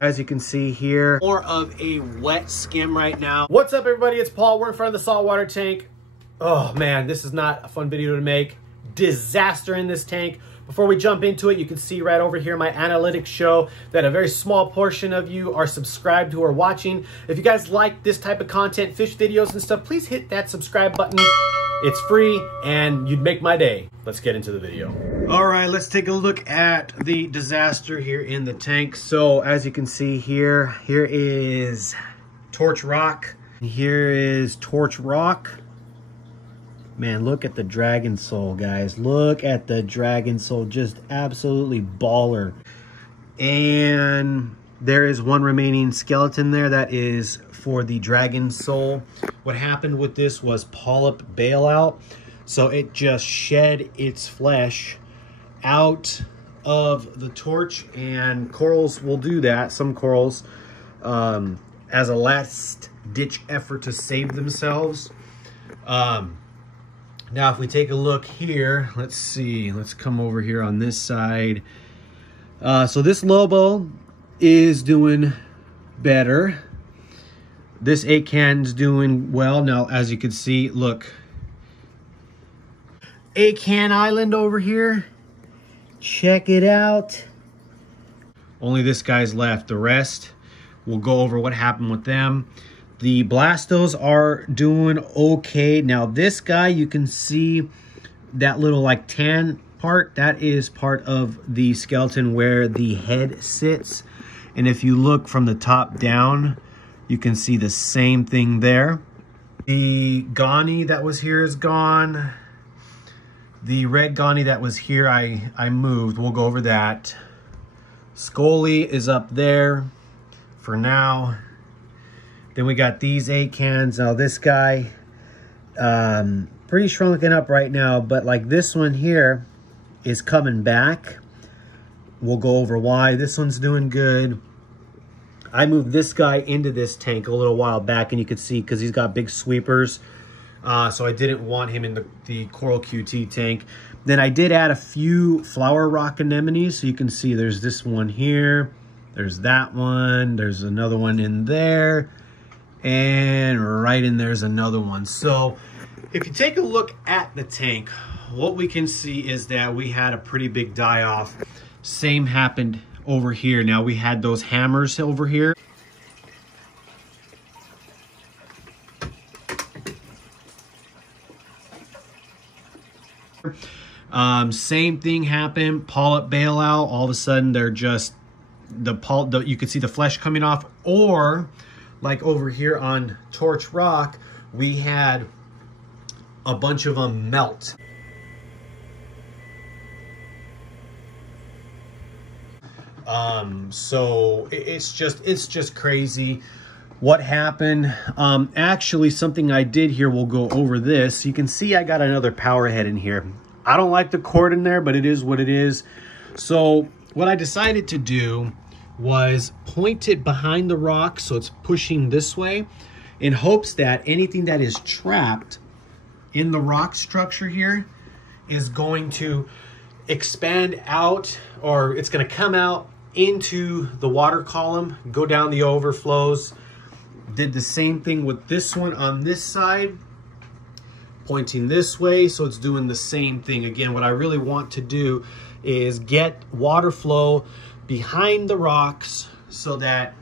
As you can see here, more of a wet skim right now. What's up, everybody? It's Paul. We're in front of the saltwater tank. Oh man, this is not a fun video to make. Disaster in this tank. Before we jump into it, you can see right over here my analytics show that a very small portion of you are subscribed who are watching. If you guys like this type of content, fish videos and stuff, please hit that subscribe button. It's free and you'd make my day. Let's get into the video. All right, let's take a look at the disaster here in the tank. So as you can see here is torch rock. Here is torch rock. Man, look at the dragon soul, guys. Look at the dragon soul, just absolutely baller. And there is one remaining skeleton there that is for the dragon soul. What happened with this was polyp bailout. So it just shed its flesh out of the torch, and corals will do that. Some corals, as a last ditch effort to save themselves. Now, if we take a look here, let's see. Let's come over here on this side. So this Lobo is doing better. This acan's doing well. Now, as you can see, look. Acan Island over here. Check it out. Only this guy's left. The rest, we'll go over what happened with them. The Blastos are doing okay. Now this guy, you can see that little like tan part. That is part of the skeleton where the head sits. And if you look from the top down, you can see the same thing there. The Ghani that was here is gone. The red Ghani that was here, I moved. We'll go over that. Scully is up there for now. Then we got these acans. Now this guy, pretty shrunken up right now, but like this one here is coming back. We'll go over why. This one's doing good. I moved this guy into this tank a little while back, and you could see because he's got big sweepers. So I didn't want him in the Coral QT tank. Then I did add a few flower rock anemones. So you can see there's this one here. There's that one. There's another one in there. And right in there's another one. So if you take a look at the tank, what we can see is that we had a pretty big die-off. Same happened over here. Now we had those hammers over here. Same thing happened. Polyp bailout. All of a sudden they're just you could see the flesh coming off. Or like over here on torch rock, we had a bunch of them melt. So it's just crazy what happened. Actually, something I did here, we'll go over this. You can see I got another power head in here. I don't like the cord in there, but it is what it is. So what I decided to do was point it behind the rock so it's pushing this way, in hopes that anything that is trapped in the rock structure here is going to expand out, or it's going to come out into the water column, go down the overflows. Did the same thing with this one on this side, pointing this way, so it's doing the same thing. Again, what I really want to do is get water flow behind the rocks so that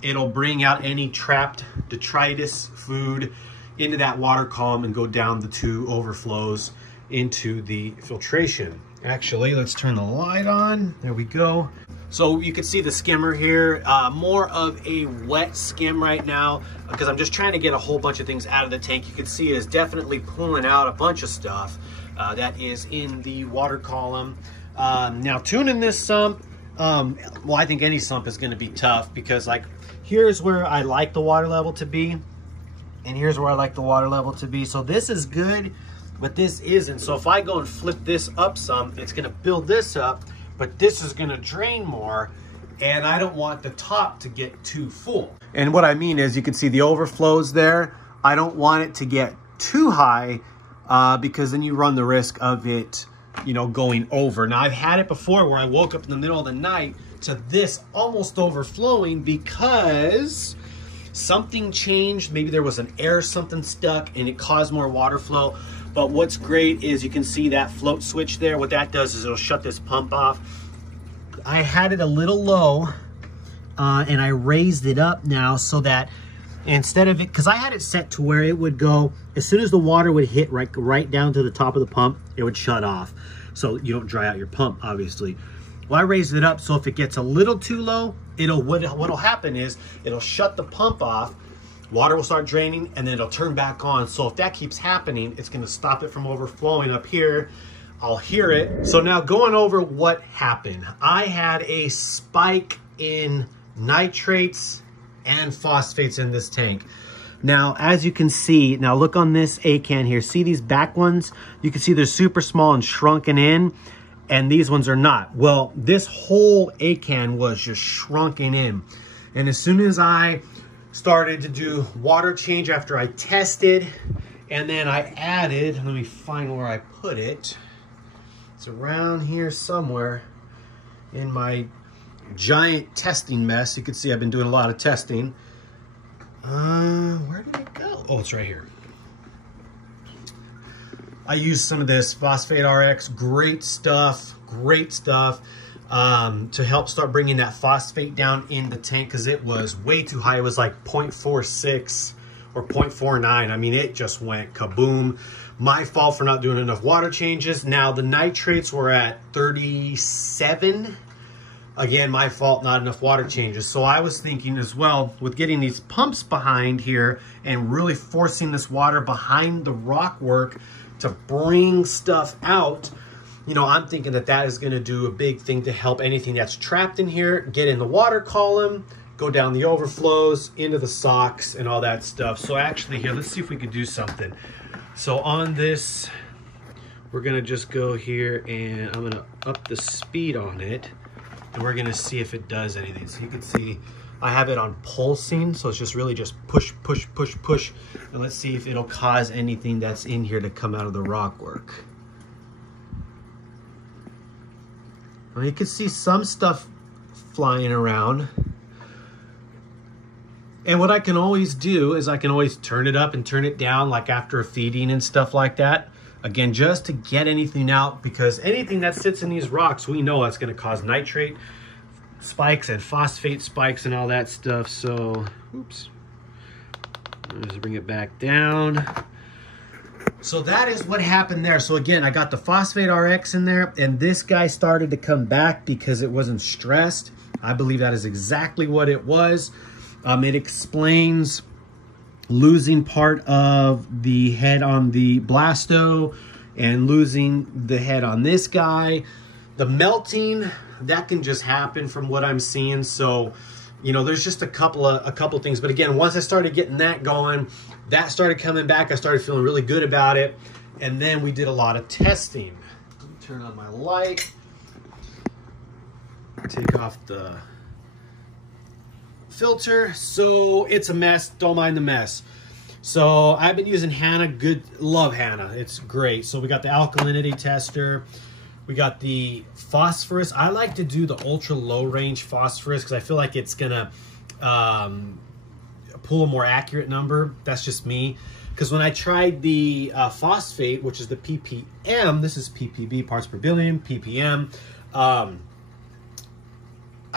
it'll bring out any trapped detritus food into that water column and go down the two overflows into the filtration. Actually, let's turn the light on. There we go. So you can see the skimmer here, more of a wet skim right now because I'm just trying to get a whole bunch of things out of the tank. You can see it is definitely pulling out a bunch of stuff that is in the water column. Now tuning this sump, well, I think any sump is going to be tough because like here's where I like the water level to be, and here's where I like the water level to be. So this is good, but this isn't. So if I go and flip this up some, it's going to build this up, but this is going to drain more, and I don't want the top to get too full. And what I mean is you can see the overflows there. I don't want it to get too high because then you run the risk of it, you know, going over. Now I've had it before where I woke up in the middle of the night to this almost overflowing because something changed. Maybe there was an air something stuck and it caused more water flow. But what's great is you can see that float switch there. What that does is it'll shut this pump off. I had it a little low and I raised it up now so that instead of it, because I had it set to where it would go, as soon as the water would hit right down to the top of the pump, it would shut off. So you don't dry out your pump, obviously. Well, I raised it up so if it gets a little too low, what'll happen is it'll shut the pump off, water will start draining, and then it'll turn back on. So if that keeps happening, it's gonna stop it from overflowing up here. I'll hear it. So now going over what happened. I had a spike in nitrates and phosphates in this tank. Now, as you can see, now look on this A-can here. See these back ones? You can see they're super small and shrunken in, and these ones are not. Well, this whole A-can was just shrunken in. And as soon as I started to do water change after I tested, and then I added, let me find where I put it. It's around here somewhere in my giant testing mess. You can see I've been doing a lot of testing. Where did it go? Oh, it's right here. I used some of this Phosphate RX, great stuff, to help start bringing that phosphate down in the tank because it was way too high. It was like 0.46 or 0.49. I mean, it just went kaboom. My fault for not doing enough water changes. Now the nitrates were at 37. Again, my fault, not enough water changes. So I was thinking as well, with getting these pumps behind here and really forcing this water behind the rock work to bring stuff out, you know, I'm thinking that that is gonna do a big thing to help anything that's trapped in here, get in the water column, go down the overflows, into the socks and all that stuff. So actually here, let's see if we can do something. So on this, we're gonna just go here and I'm gonna up the speed on it. And we're gonna see if it does anything. So you can see I have it on pulsing, so it's just really just push, push, push, push. And let's see if it'll cause anything that's in here to come out of the rock work. Well, you can see some stuff flying around. And what I can always do is I can always turn it up and turn it down, like after feeding and stuff like that. Again, just to get anything out, because anything that sits in these rocks, we know that's gonna cause nitrate spikes and phosphate spikes and all that stuff. So, oops, let's bring it back down. So that is what happened there. So again, I got the Phosphate RX in there and this guy started to come back because it wasn't stressed. I believe that is exactly what it was. It explains losing part of the head on the Blasto and losing the head on this guy. The melting, that can just happen from what I'm seeing. So, you know, there's just a couple things. But again, once I started getting that going, that started coming back. I started feeling really good about it. And then we did a lot of testing. Let me turn on my light. Take off the filter. So it's a mess, don't mind the mess. So I've been using Hannah, love Hannah, it's great. So we got the alkalinity tester, we got the phosphorus. I like to do the ultra low range phosphorus because I feel like it's gonna pull a more accurate number. That's just me. Because when I tried the phosphate, which is the ppm, this is ppb, parts per billion, ppm,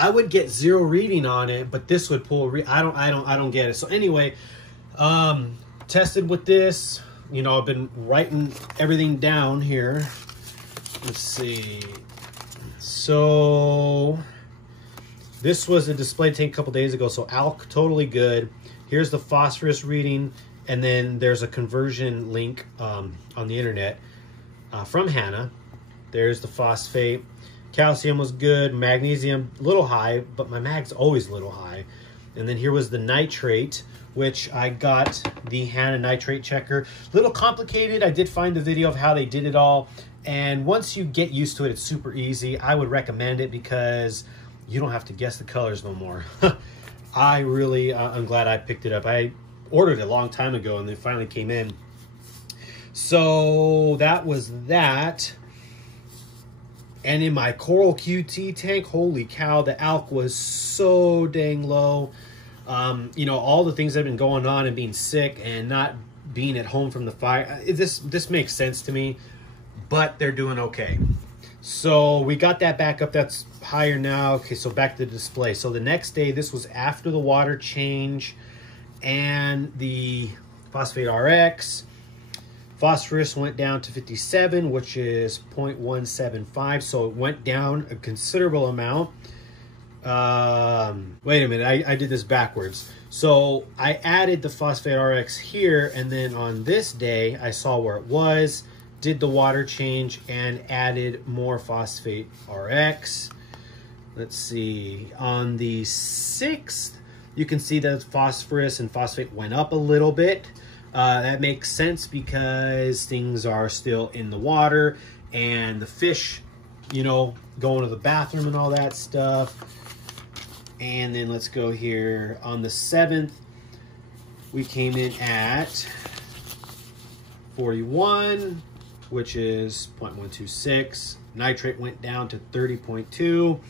I would get 0 reading on it, but this would pull. I don't get it. So anyway, tested with this. You know, I've been writing everything down here. Let's see. So this was a display tank a couple days ago. So alk, totally good. Here's the phosphorus reading, and then there's a conversion link on the internet from Hannah. There's the phosphate. Calcium was good, magnesium a little high, but my mag's always a little high. And then here was the nitrate, which I got the Hannah nitrate checker. A little complicated. I did find the video of how they did it all. And once you get used to it, it's super easy. I would recommend it because you don't have to guess the colors no more. I really, I'm glad I picked it up. I ordered it a long time ago and it finally came in. So that was that. And in my coral QT tank, holy cow, the alk was so dang low. You know, all the things that have been going on and being sick and not being at home from the fire, this makes sense to me, but they're doing okay. So we got that back up. That's higher now. Okay, so back to the display. So the next day, this was after the water change and the phosphate RX. Phosphorus went down to 57, which is 0.175. So it went down a considerable amount. Wait a minute, I did this backwards. So I added the phosphate RX here, and then on this day, I saw where it was, did the water change, and added more phosphate RX. Let's see, on the 6th, you can see that phosphorus and phosphate went up a little bit. That makes sense because things are still in the water and the fish, you know, going to the bathroom and all that stuff. And then let's go here. On the 7th, we came in at 41, which is 0.126. Nitrate went down to 30.2.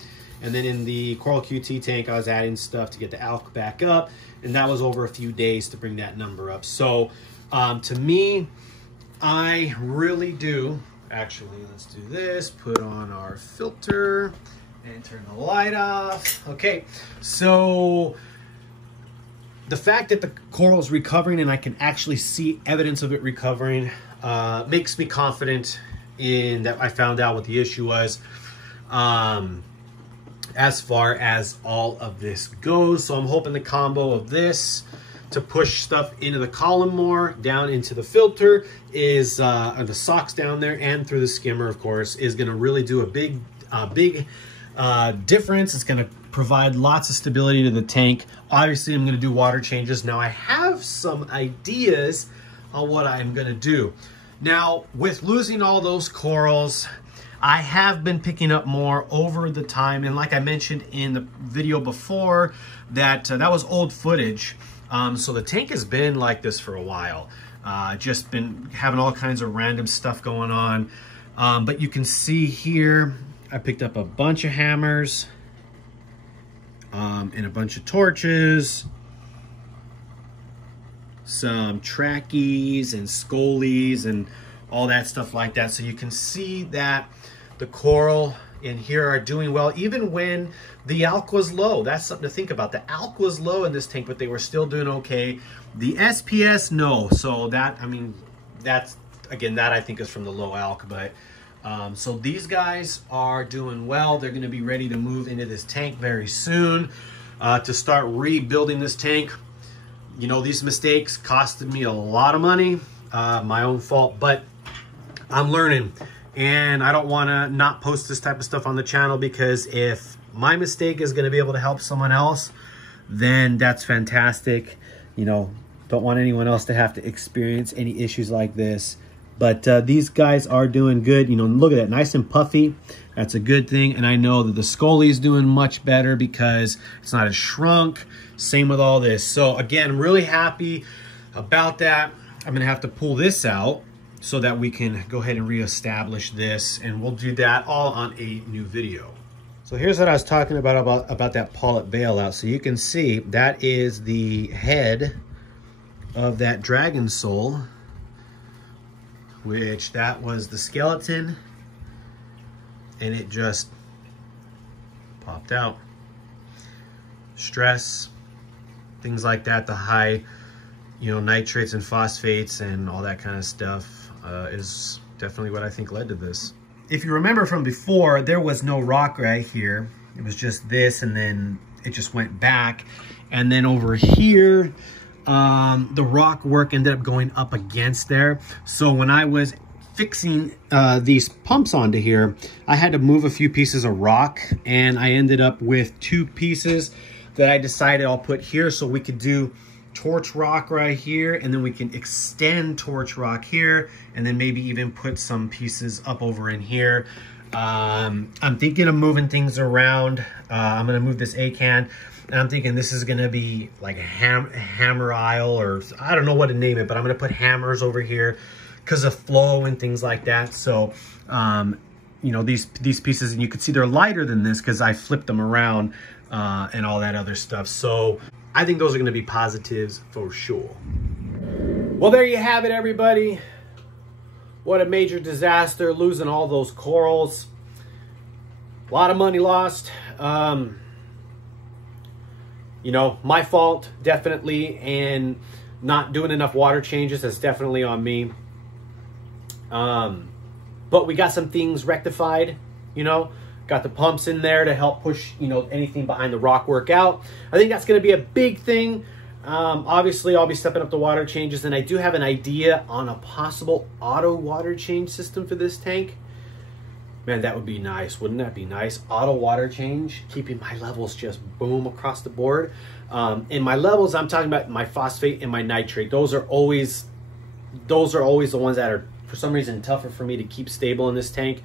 And then in the Coral QT tank, I was adding stuff to get the alk back up. And that was over a few days to bring that number up. So to me, I really do. Actually, let's do this. Put on our filter and turn the light off. Okay, so the fact that the coral is recovering and I can actually see evidence of it recovering makes me confident in that I found out what the issue was. As far as all of this goes. So I'm hoping the combo of this to push stuff into the column more, down into the filter, is the socks down there and through the skimmer, of course, is gonna really do a big difference. It's gonna provide lots of stability to the tank. Obviously, I'm gonna do water changes. Now, I have some ideas on what I'm gonna do. Now, with losing all those corals, I have been picking up more over the time, and like I mentioned in the video before, that that was old footage. So the tank has been like this for a while. Just been having all kinds of random stuff going on. But you can see here, I picked up a bunch of hammers and a bunch of torches, some trackies and scolies and all that stuff like that. So you can see that the coral in here are doing well, even when the alk was low. That's something to think about. The alk was low in this tank, but they were still doing okay. The SPS, no. So that, I mean, that's, again, that I think is from the low alk. But so these guys are doing well. They're gonna be ready to move into this tank very soon to start rebuilding this tank. You know, these mistakes costed me a lot of money, my own fault, but I'm learning. And I don't want to not post this type of stuff on the channel, because if my mistake is going to be able to help someone else, then that's fantastic. You know, don't want anyone else to have to experience any issues like this. But these guys are doing good. You know, look at that, nice and puffy. That's a good thing. And I know that the Scully is doing much better because it's not as shrunk. Same with all this. So again, I'm really happy about that. I'm going to have to pull this out so that we can go ahead and reestablish this, and we'll do that all on a new video. So here's what I was talking about that pollet bailout. So you can see that is the head of that dragon soul, which that was the skeleton, and it just popped out. Stress, things like that, the high, you know, nitrates and phosphates and all that kind of stuff is definitely what I think led to this. If you remember from before, there was no rock right here. It was just this, and then it just went back. And then over here, the rock work ended up going up against there. So when I was fixing these pumps onto here, I had to move a few pieces of rock, and I ended up with 2 pieces that I decided I'll put here so we could do torch rock right here, and then we can extend torch rock here, and then maybe even put some pieces up over in here. I'm thinking of moving things around. I'm gonna move this A-can, and I'm thinking this is gonna be like a hammer aisle, or I don't know what to name it, but I'm gonna put hammers over here because of flow and things like that. So you know, these pieces, and you can see they're lighter than this because I flipped them around and all that other stuff. So I think those are going to be positives for sure. Well, there you have it, everybody. What a major disaster, losing all those corals. A lot of money lost. You know, my fault, definitely, and not doing enough water changes, that's definitely on me. But we got some things rectified, you know, got the pumps in there to help push, you know, anything behind the rock work out. I think that's going to be a big thing. Obviously, I'll be stepping up the water changes, and I do have an idea on a possible auto water change system for this tank. Man, that would be nice. Wouldn't that be nice? Auto water change, keeping my levels just boom across the board. And my levels, I'm talking about my phosphate and my nitrate. Those are always the ones that are, for some reason, tougher for me to keep stable in this tank.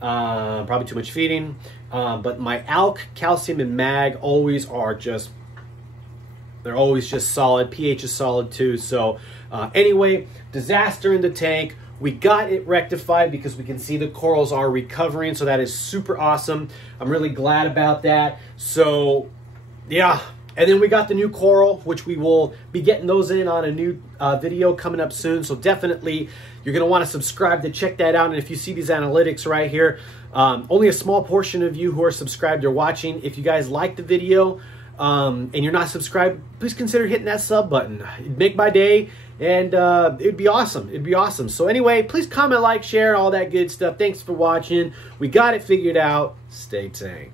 Probably too much feeding. But my alk, calcium, and mag always are just, they're always just solid. pH is solid too. So anyway, disaster in the tank. We got it rectified because we can see the corals are recovering. So that is super awesome. I'm really glad about that. So yeah. And then we got the new coral, which we will be getting those in on a new video coming up soon. So definitely you're going to want to subscribe to check that out. And if you see these analytics right here, only a small portion of you who are subscribed are watching. If you guys like the video and you're not subscribed, please consider hitting that sub button. It'd make my day, and it'd be awesome. It'd be awesome. So anyway, please comment, like, share, all that good stuff. Thanks for watching. We got it figured out. Stay Tang.